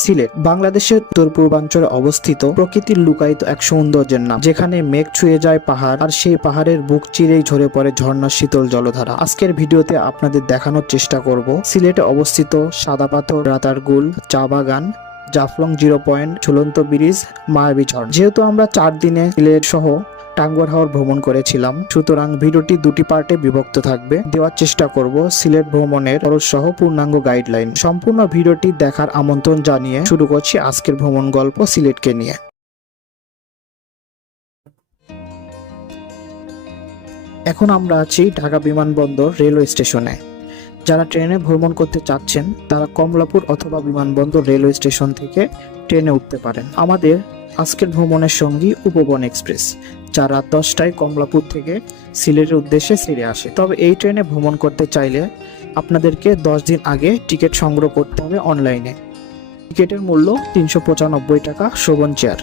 সিলেট বাংলাদেশের উত্তর পূর্বাঞ্চলে অবস্থিত প্রকৃতির লুকায়িত এক সৌন্দর্যের নাম, যেখানে মেঘ ছুঁয়ে যায় পাহাড় আর সেই পাহাড়ের বুক চিরেই ঝরে পড়ে ঝর্ণার শীতল জলধারা। আজকের ভিডিওতে আপনাদের দেখানোর চেষ্টা করব সিলেটে অবস্থিত সাদা পাথর, রাতারগুল, চা বাগান, জাফলং 0 পয়েন্ট, ঝুলন্ত ব্রিজ, মায়াবী ঝর্ণা। যেহেতু আমরা 4 দিনে সিলেট সহ টাঙ্গুয়ার হাওর ভ্রমণ করেছিলাম, সুতরাং ভিডিওটি 2টি পার্টে বিভক্ত থাকবে। দেওয়ার চেষ্টা করব সিলেট ভ্রমণের খরচ সহ পূর্ণাঙ্গ গাইডলাইন। সম্পূর্ণ ভিডিওটি দেখার আমন্ত্রণ জানিয়ে শুরু করছি আজকের ভ্রমণ গল্প সিলেটকে নিয়ে। এখন আমরা আছি ঢাকা বিমানবন্দর রেলওয়ে স্টেশনে। যারা ট্রেনে ভ্রমণ করতে চাচ্ছেন তারা কমলাপুর অথবা বিমানবন্দর রেলওয়ে স্টেশন থেকে ট্রেনে উঠতে পারেন। আমাদের আজকের ভ্রমণের সঙ্গী উপবন এক্সপ্রেস, যা রাত 10টায় কমলাপুর থেকে সিলেটের উদ্দেশ্যে ছেড়ে আসে। তবে এই ট্রেনে ভ্রমণ করতে চাইলে আপনাদেরকে 10 দিন আগে টিকিট সংগ্রহ করতে হবে অনলাইনে। টিকিটের মূল্য 395 টাকা শোভন চেয়ার।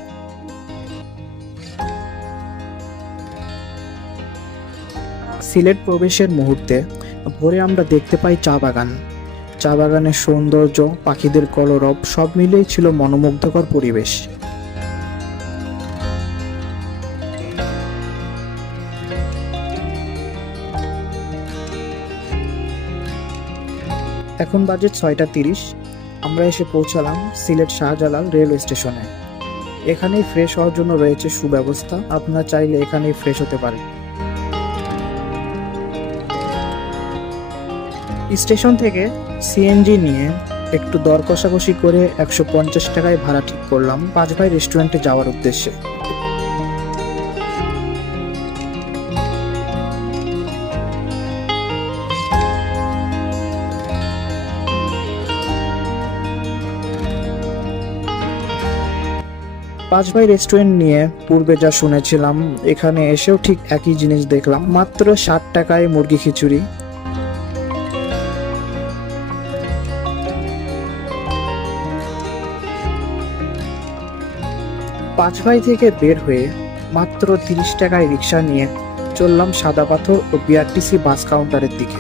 সিলেট প্রবেশের মুহূর্তে ভোরে আমরা দেখতে পাই চা বাগান। চা বাগানের সৌন্দর্য, পাখিদের কলরব সব মিলেই ছিল মনোমুগ্ধকর পরিবেশ। এখন বাজে 6টা 30। আমরা এসে পৌঁছালাম সিলেট শাহজালাল রেলওয়ে স্টেশনে। এখানেই ফ্রেশ হওয়ার জন্য রয়েছে সুব্যবস্থা। আপনারা চাইলে এখানেই ফ্রেশ হতে পারেন। স্টেশন থেকে সিএনজি নিয়ে একটু দর কষাকষি করে 150 টাকায় ভাড়া ঠিক করলাম 5 ভাই রেস্টুরেন্টে যাওয়ার উদ্দেশ্যে। পাঁচ ভাই রেস্টুরেন্ট নিয়ে পূর্বে যা শুনেছিলাম, এখানে এসেও ঠিক একই জিনিস দেখলাম। মাত্র 60 টাকায় মুরগি খিচুড়ি। পাঁচ ভাই থেকে বের হয়ে মাত্র 30 টাকায় রিক্সা নিয়ে চললাম সাদা পাথর ও বিআরটিসি বাস কাউন্টারের দিকে।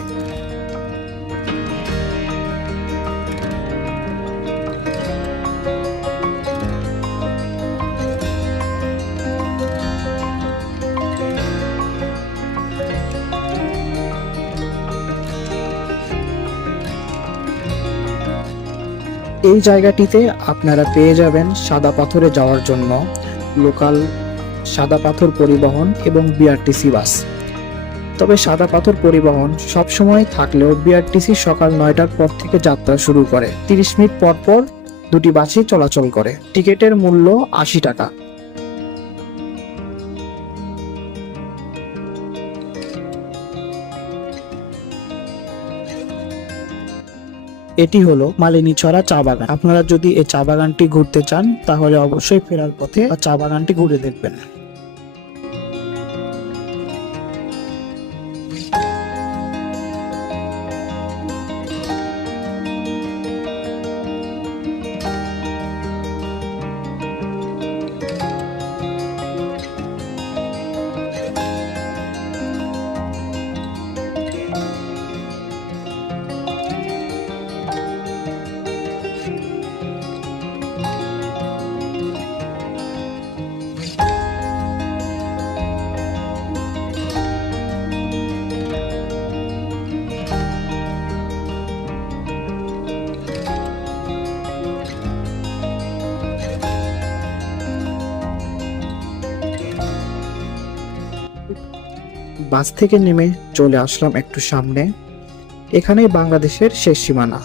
এই জায়গাটিতে আপনারা পেয়ে যাবেন সাদা পাথরে যাওয়ার জন্য লোকাল সাদা পাথর পরিবহন এবং বিআরটিসি বাস। তবে সাদা পাথর পরিবহন সবসময় থাকলেও বিআরটিসি সকাল 9টার পর থেকে যাত্রা শুরু করে। 30 মিনিট পর পর 2টি বাসই চলাচল করে। টিকিটের মূল্য 80 টাকা। এটি হলো মালিনীছড়া চা বাগান। আপনারা যদি এই চা বাগানটি ঘুরতে চান তাহলে অবশ্যই ফেরার পথে চা বাগানটি ঘুরে দেখবেন। বাস থেকে নেমে চলে আসলাম একটু সামনে। এখানেই বাংলাদেশের শেষ সীমানা।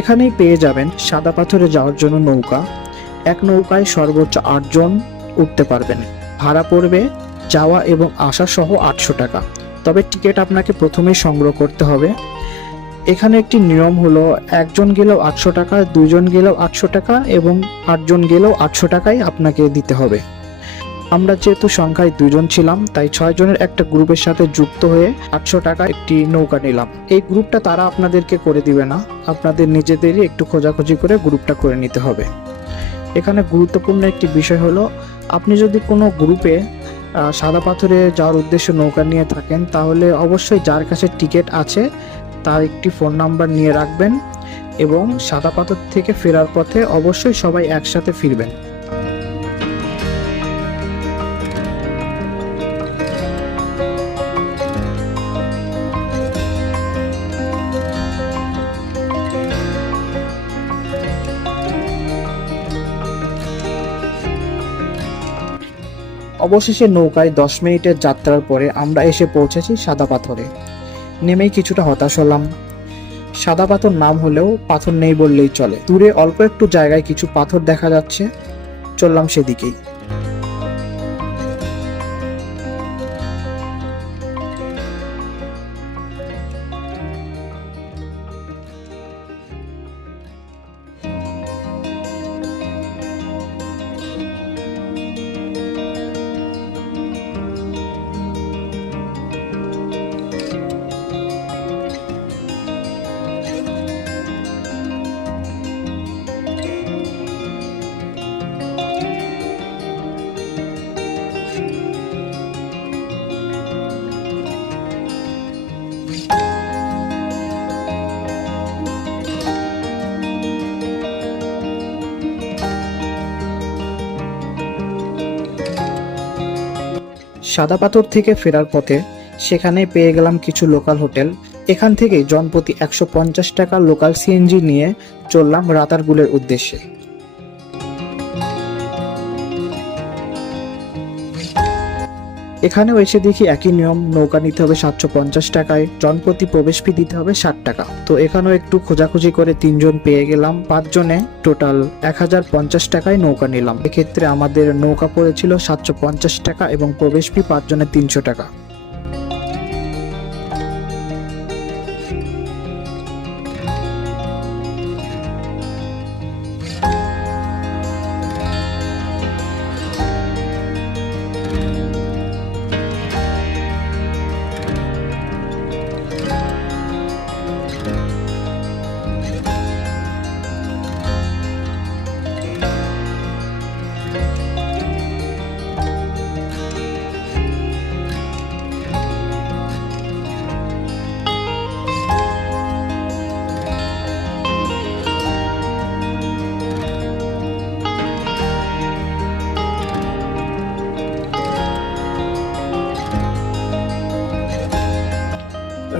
এখানেই পেয়ে যাবেন সাদা পাথরে যাওয়ার জন্য নৌকা। এক নৌকায় সর্বোচ্চ 8 জন উঠতে পারবেন। ভাড়া পড়বে যাওয়া এবং আসা সহ 800 টাকা। তবে টিকিট আপনাকে প্রথমেই সংগ্রহ করতে হবে। এখানে একটি নিয়ম হলো, একজন গেলেও 800 টাকা, দুইজন গেলেও 800 টাকা এবং 8জন গেলেও 800 টাকাই আপনাকে দিতে হবে। আমরা যেহেতু সংখ্যায় 2জন ছিলাম, তাই 6 জনের একটা গ্রুপের সাথে যুক্ত হয়ে 800 টাকা একটি নৌকা নিলাম। এই গ্রুপটা তারা আপনাদেরকে করে দিবে না, আপনাদের নিজেদেরই একটু খোঁজাখুঁজি করে গ্রুপটা করে নিতে হবে। এখানে গুরুত্বপূর্ণ একটি বিষয় হলো, আপনি যদি কোনো গ্রুপে সাদা পাথরে যাওয়ার উদ্দেশ্যে নৌকা নিয়ে থাকেন, তাহলে অবশ্যই যার কাছে টিকিট আছে তার একটি ফোন নাম্বার নিয়ে রাখবেন এবং সাদা পাথর থেকে ফেরার পথে অবশ্যই সবাই একসাথে ফিরবেন। অবশেষে নৌকায় 10 মিনিটের যাত্রার পরে আমরা এসে পৌঁছেছি সাদা পাথরে। নেমেই কিছুটা হতাশ হলাম। সাদা পাথর নাম হলেও পাথর নেই বললেই চলে। দূরে অল্প একটু জায়গায় কিছু পাথর দেখা যাচ্ছে, চললাম সেদিকেই। সাদা পাথর থেকে ফেরার পথে সেখানে পেয়ে গেলাম কিছু লোকাল হোটেল। এখান থেকে জনপ্রতি 150 টাকা লোকাল সিএনজি নিয়ে চললাম রাতারগুলের উদ্দেশ্যে। এখানেও এসে দেখি একই নিয়ম, নৌকা নিতে হবে 750 টাকায়, জনপ্রতি প্রবেশ ফি দিতে হবে 60 টাকা। তো এখানেও একটু খোঁজাখুঁজি করে 3 জন পেয়ে গেলাম, 5 জনে টোটাল 1050 টাকায় নৌকা নিলাম। এক্ষেত্রে আমাদের নৌকা পড়েছিল 750 টাকা এবং প্রবেশ ফি 5 জনে 300 টাকা।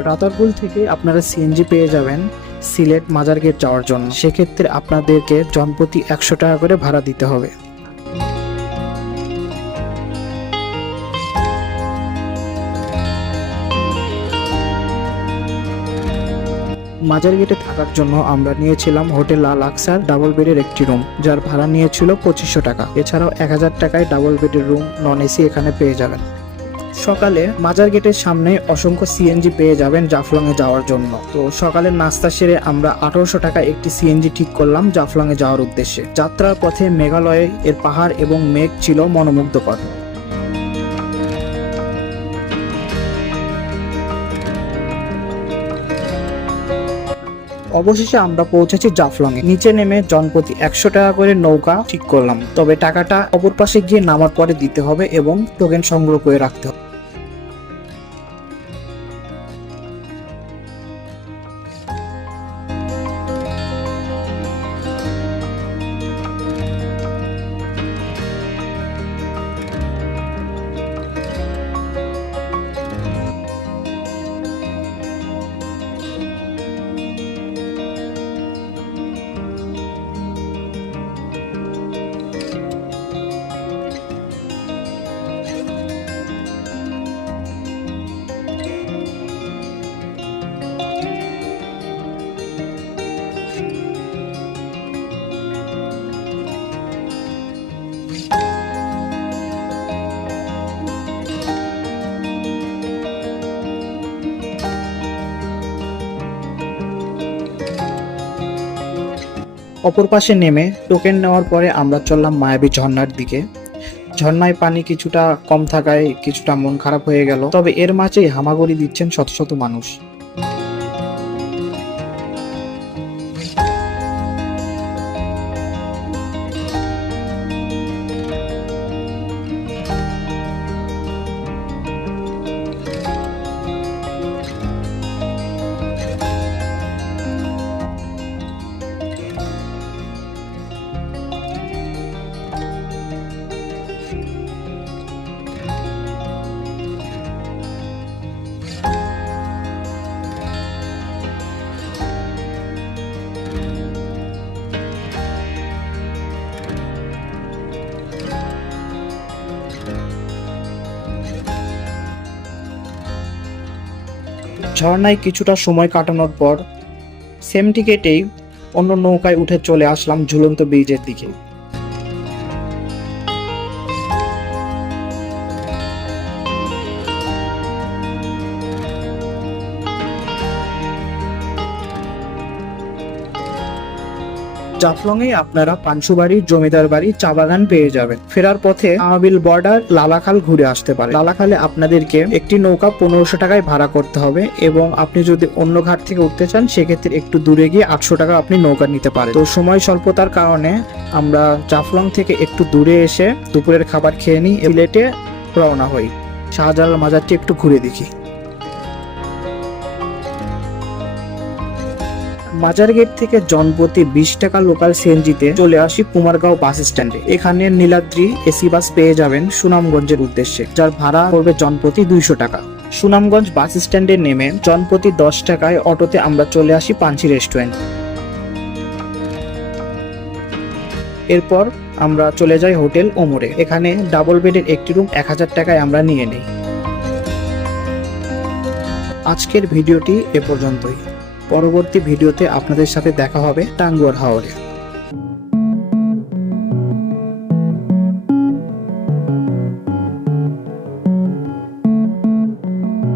রাতারগুল থেকে আপনারা সিএনজি পেয়ে যাবেন সিলেট মাজারগেট যাওয়ার জন্য। সেক্ষেত্রে আপনাদেরকে জনপ্রতি 100 টাকা করে ভাড়া দিতে হবে। মাজারগেটে থাকার জন্য আমরা নিয়েছিলাম হোটেল লাল আকসার ডাবল বেডের একটি রুম, যার ভাড়া নিয়েছিল 2500 টাকা। এছাড়াও 1000 টাকায় ডাবল বেডের রুম নন এসি এখানে পেয়ে যাবেন। সকালে মাজার গেটের সামনে অসংখ্য সিএনজি পেয়ে যাবেন জাফলং এ যাওয়ার জন্য। তো সকালের নাস্তা সেরে আমরা 1800 টাকা একটি সিএনজি ঠিক করলাম জাফলং এ যাওয়ার উদ্দেশ্যে। যাত্রার পথে মেঘালয়ে এর পাহাড় এবং মেঘ ছিল মনোমুগ্ধকর। অবশেষে আমরা পৌঁছেছি জাফলং এ। নিচে নেমে জনপ্রতি 100 টাকা করে নৌকা ঠিক করলাম, তবে টাকাটা অপর পাশে গিয়ে নামার পরে দিতে হবে এবং টোকেন সংগ্রহ করে রাখতে হবে। অপর পাশে নেমে টোকেন নেওয়ার পরে আমরা চললাম মায়াবী ঝর্ণার দিকে। ঝর্ণায় পানি কিছুটা কম থাকায় কিছুটা মন খারাপ হয়ে গেল, তবে এর মাঝেই হামাগুড়ি দিচ্ছেন শত শত মানুষ। ঝর্ণায় কিছুটা সময় কাটানোর পর সেম টিকেটেই অন্য নৌকায় উঠে চলে আসলাম ঝুলন্ত ব্রিজের দিকে। জাফলংয়ে আপনারা পানসুবাড়ি, জমিদার বাড়ি, চা বাগান পেয়ে যাবেন। ফেরার পথে আমাবিল বর্ডার, লালাখাল ঘুরে আসতে পারে। লালাখালে আপনাদেরকে একটি নৌকা 1500 টাকায় ভাড়া করতে হবে, এবং আপনি যদি অন্য ঘাট থেকে উঠতে চান সেক্ষেত্রে একটু দূরে গিয়ে 800 টাকা আপনি নৌকা নিতে পারেন। তো সময় স্বল্পতার কারণে আমরা জাফলং থেকে একটু দূরে এসে দুপুরের খাবার খেয়ে নিই, সিলেটে রওনা হই। শাহজালাল মাজারটি একটু ঘুরে দেখি। মাজার গেট থেকে জনপ্রতি 20 টাকা লোকাল সিএনজিতে চলে আসি কুমারগাঁও বাস স্ট্যান্ডে। এখানে নীলাদ্রি এসি বাস পেয়ে যাবেন সুনামগঞ্জের উদ্দেশ্যে, যার ভাড়া পড়বে জনপ্রতি 200 টাকা। সুনামগঞ্জ বাস স্ট্যান্ডে নেমে জনপ্রতি 10 টাকায় অটোতে আমরা চলে আসি পাঞ্চি রেস্টুরেন্ট। এরপর আমরা চলে যাই হোটেল ওমরে। এখানে ডাবল বেডের একটি রুম 1000 টাকায় আমরা নিয়ে নেই। আজকের ভিডিওটি এ পর্যন্তই। পরবর্তী ভিডিওতে আপনাদের সাথে দেখা হবে টাঙ্গুয়ার হাওরে।